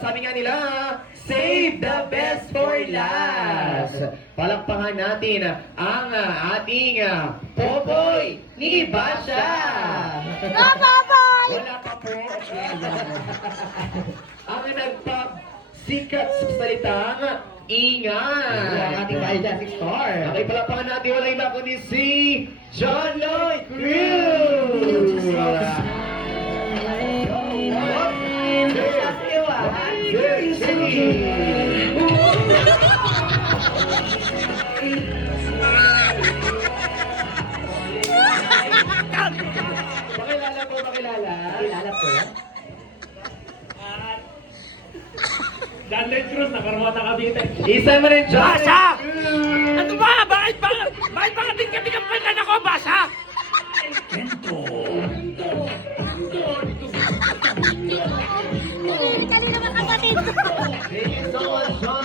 sabi nga nila, save the best for last. Palakpakan natin ang ating Popoy ni Basha. Wala pa po. Ang nagpasikat sa salitang ingat. Ang ating Dynastic Star. Okay, palakpakan natin wala iba kundi si John Lloyd Cruz. Pakilala po, pakilala. Kilala po. John Lloyd Cruz, nakarwata ka dito. Isa mo rin, John Basha! Lloyd Cruz. Ano ba? Bakit ba din kami kapitan ako, Basha? Kanina mga kapatid. Thank you so much, John